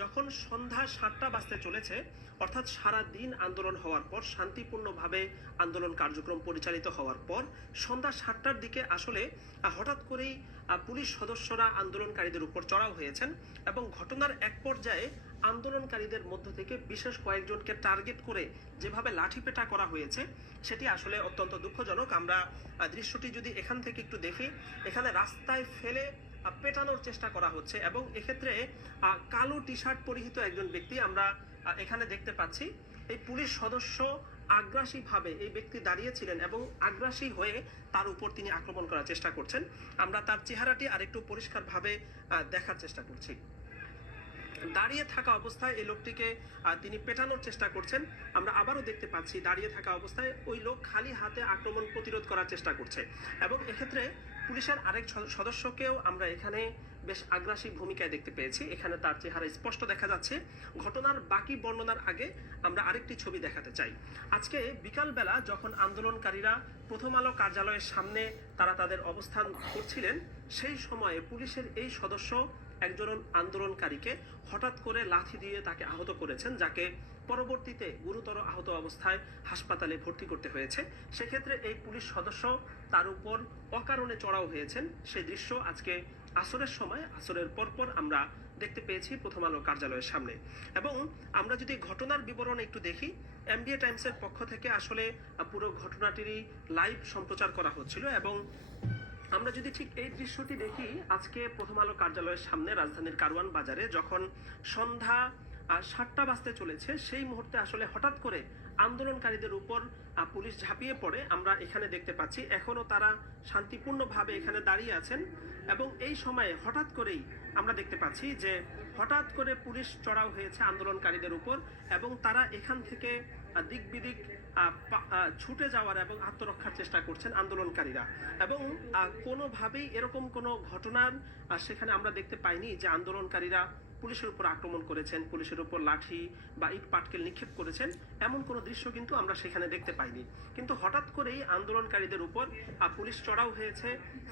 যখন সন্ধ্যা ৭টা বাজতে চলেছে, অর্থাৎ সারা দিন আন্দোলন হওয়ার পর, শান্তিপূর্ণভাবে আন্দোলন কার্যক্রম পরিচালিত হওয়ার পর সন্ধ্যা ৭টার দিকে আসলে হঠাৎ করেই পুলিশ সদস্যরা আন্দোলনকারীদের উপর চড়াও হয়েছেন এবং ঘটনার এক পর্যায়ে আন্দোলনকারীদের মধ্য থেকে বিশেষ কয়েকজনকে টার্গেট করে যেভাবে লাঠিপেটা করা হয়েছে সেটি আসলে অত্যন্ত দুঃখজনক। আমরা দৃশ্যটি যদি এখান থেকে একটু দেখি, এখানে রাস্তায় ফেলে পেটানোর চেষ্টা করা হচ্ছে এবং এক্ষেত্রে কালো টি শার্ট পরিহিত একজন ব্যক্তি আমরা এখানে দেখতে পাচ্ছি। এই পুলিশ সদস্য আগ্রাসীভাবে এই ব্যক্তি দাঁড়িয়েছিলেন এবং আগ্রাসী হয়ে তার উপর তিনি আক্রমণ করার চেষ্টা করছেন। আমরা তার চেহারাটি আরেকটু পরিষ্কারভাবে দেখার চেষ্টা করছি। দাঁড়িয়ে থাকা অবস্থায় এই লোকটিকে তিনি পেটানোর চেষ্টা করছেন। আমরা আবারও দেখতে পাচ্ছি দাঁড়িয়ে থাকা অবস্থায় ওই লোক খালি হাতে আক্রমণ প্রতিরোধ করার চেষ্টা করছে এবং এক্ষেত্রে পুলিশের আরেক সদস্যকেও আমরা এখানে বেশ আগ্রাসী ভূমিকায় দেখতে পেয়েছি। এখানে তার চেহারা স্পষ্ট দেখা যাচ্ছে। ঘটনার বাকি বর্ণনার আগে আমরা আরেকটি ছবি দেখাতে চাই। আজকে বিকালবেলা যখন আন্দোলনকারীরা প্রথম আলো কার্যালয়ের সামনে তারা তাদের অবস্থান করছিলেন, সেই সময়ে পুলিশের এই সদস্য একজন আন্দোলনকারীকে হঠাৎ করে লাথি দিয়ে তাকে আহত করেছেন, যাকে পরবর্তীতে গুরুতর আহত অবস্থায় হাসপাতালে ভর্তি করতে হয়েছে। সেক্ষেত্রে এই পুলিশ সদস্য তার উপর অকারণে চড়াও হয়েছেন। সেই দৃশ্য আজকে আসরের সময়, আসরের পরপর আমরা দেখতে পেয়েছি প্রথম আলো কার্যালয়ের সামনে। এবং আমরা যদি ঘটনার বিবরণ একটু দেখি, এমবিএ টাইমসের পক্ষ থেকে আসলে পুরো ঘটনাটিরই লাইভ সম্প্রচার করা হচ্ছিল এবং আমরা যদি ঠিক এই দৃশ্যটি দেখি, আজকে প্রথম আলো কার্যালয়ের সামনে রাজধানীর কারওয়ান বাজারে যখন সন্ধ্যা ৭টা বাজতে চলেছে, সেই মুহূর্তে আসলে হঠাৎ করে আন্দোলনকারীদের উপর পুলিশ ঝাঁপিয়ে পড়ে। আমরা এখানে দেখতে পাচ্ছি এখনো তারা শান্তিপূর্ণভাবে এখানে দাঁড়িয়ে আছেন এবং এই সময়ে হঠাৎ করেই আমরা দেখতে পাচ্ছি যে হঠাৎ করে পুলিশ চড়াও হয়েছে আন্দোলনকারীদের উপর এবং তারা এখান থেকে দিক বিদিক ছুটে যাওয়ার এবং আত্মরক্ষার চেষ্টা করছেন আন্দোলনকারীরা। এবং কোনোভাবেই এরকম কোনো ঘটনার সেখানে আমরা দেখতে পাইনি যে আন্দোলনকারীরা পুলিশের উপর আক্রমণ করেছেন, পুলিশের উপর লাঠি বা ইট পাটকেল নিক্ষেপ করেছেন, এমন কোনো দৃশ্য কিন্তু আমরা সেখানে দেখতে পাইনি। কিন্তু হঠাৎ করেই আন্দোলনকারীদের উপর পুলিশ চড়াও হয়েছে,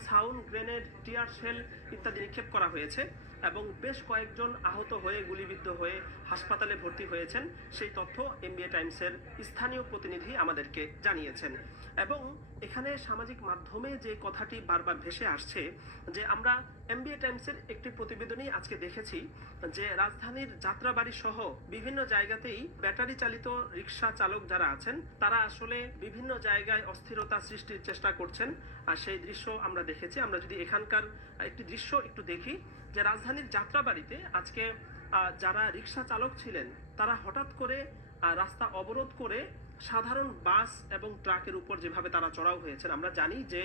সাউন্ড গ্রেনেড, টিয়ার শেল ইত্যাদি নিক্ষেপ করা হয়েছে এবং বেশ কয়েকজন আহত হয়ে গুলিবিদ্ধ হয়ে হাসপাতালে ভর্তি হয়েছেন। সেই তথ্য এমবিএ টাইমসের স্থানীয় প্রতিনিধি আমাদেরকে জানিয়েছেন। এবং এখানে সামাজিক মাধ্যমে যে কথাটি বারবার ভেসে আসছে যে আমরা এমবিএ টাইমসের একটি প্রতিবেদনেই আজকে দেখেছি যে রাজধানীর যাত্রাবাড়ি সহ বিভিন্ন জায়গাতেই ব্যাটারি চালিত রিক্সা চালক যারা আছেন তারা আসলে বিভিন্ন জায়গায় অস্থিরতা সৃষ্টির চেষ্টা করছেন। আর সেই দৃশ্য আমরা দেখেছি। আমরা যদি এখানকার একটি দৃশ্য একটু দেখি, যে রাজধানীর যাত্রাবাড়িতে আজকে যারা রিক্সা চালক ছিলেন তারা হঠাৎ করে রাস্তা অবরোধ করে সাধারণ বাস এবং ট্রাকের উপর যেভাবে তারা চড়াও হয়েছেন। আমরা জানি যে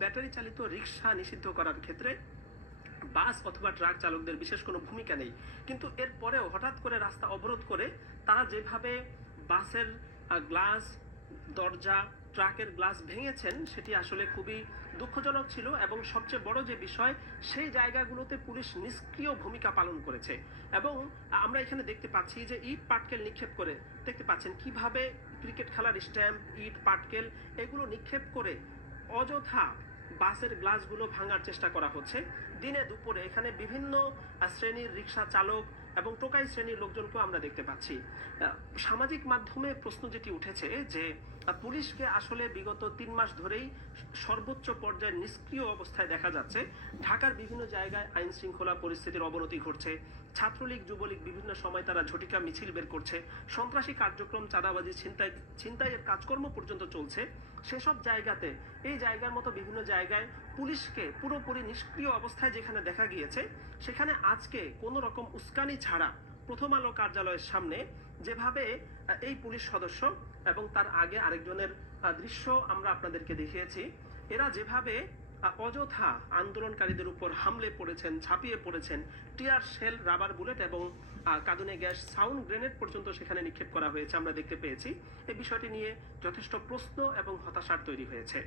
ব্যাটারি চালিত রিক্সা নিষিদ্ধ করার ক্ষেত্রে বাস অথবা ট্রাক চালকদের বিশেষ কোনো ভূমিকা নেই, কিন্তু এরপরেও হঠাৎ করে রাস্তা অবরোধ করে তারা যেভাবে বাসের গ্লাস, দরজা, ট্রাকের গ্লাস ভেঙেছেন সেটি আসলে খুবই দুঃখজনক ছিল। এবং সবচেয়ে বড় যে বিষয়, সেই জায়গাগুলোতে পুলিশ নিষ্ক্রিয় ভূমিকা পালন করেছে। এবং আমরা এখানে দেখতে পাচ্ছি যে ইট পাটকেল নিক্ষেপ করে, দেখতে পাচ্ছেন কিভাবে ক্রিকেট খেলার স্ট্যাম্প, ইট পাটকেল এগুলো নিক্ষেপ করে অযথা বাসের গ্লাসগুলো ভাঙার চেষ্টা করা হচ্ছে। দিনে দুপুরে এখানে বিভিন্ন শ্রেণীর রিক্সা চালক এবং টোকাই শ্রেণীর লোকজনকেও আমরা দেখতে পাচ্ছি। সামাজিক মাধ্যমে প্রশ্ন যেটি উঠেছে যে পুলিশকে আসলে বিগত ৩ মাস ধরেই সর্বোচ্চ পর্যায়ে নিষ্ক্রিয় অবস্থায় দেখা যাচ্ছে। ঢাকার বিভিন্ন জায়গায় আইন শৃঙ্খলা পরিস্থিতির অবনতি ঘটছে। ছাত্রলীগ, যুবলীগ বিভিন্ন সময় তারা ঝটিকা মিছিল বের করছে। সন্ত্রাসী কার্যক্রম, চাঁদাবাজি, ছিনতাইয়ের কাজকর্ম পর্যন্ত চলছে। সেসব জায়গাতে এই জায়গার মতো বিভিন্ন জায়গায় পুলিশকে পুরোপুরি নিষ্ক্রিয় অবস্থায় যেখানে দেখা গিয়েছে, সেখানে আজকে কোনো রকম উস্কানি ছাড়া প্রথম আলো কার্যালয়ের সামনে যেভাবে এই পুলিশ সদস্য এবং তার আগে আরেকজনের দৃশ্য আমরা আপনাদেরকে দেখিয়েছি, এরা যেভাবে অযথা আন্দোলনকারীদের উপর হামলে পড়েছেন, ঝাঁপিয়ে পড়েছেন, টিয়ার শেল, রাবার বুলেট এবং কাঁদুনে গ্যাস, সাউন্ড গ্রেনেড পর্যন্ত সেখানে নিক্ষেপ করা হয়েছে আমরা দেখতে পেয়েছি। এই বিষয়টি নিয়ে যথেষ্ট প্রশ্ন এবং হতাশার তৈরি হয়েছে।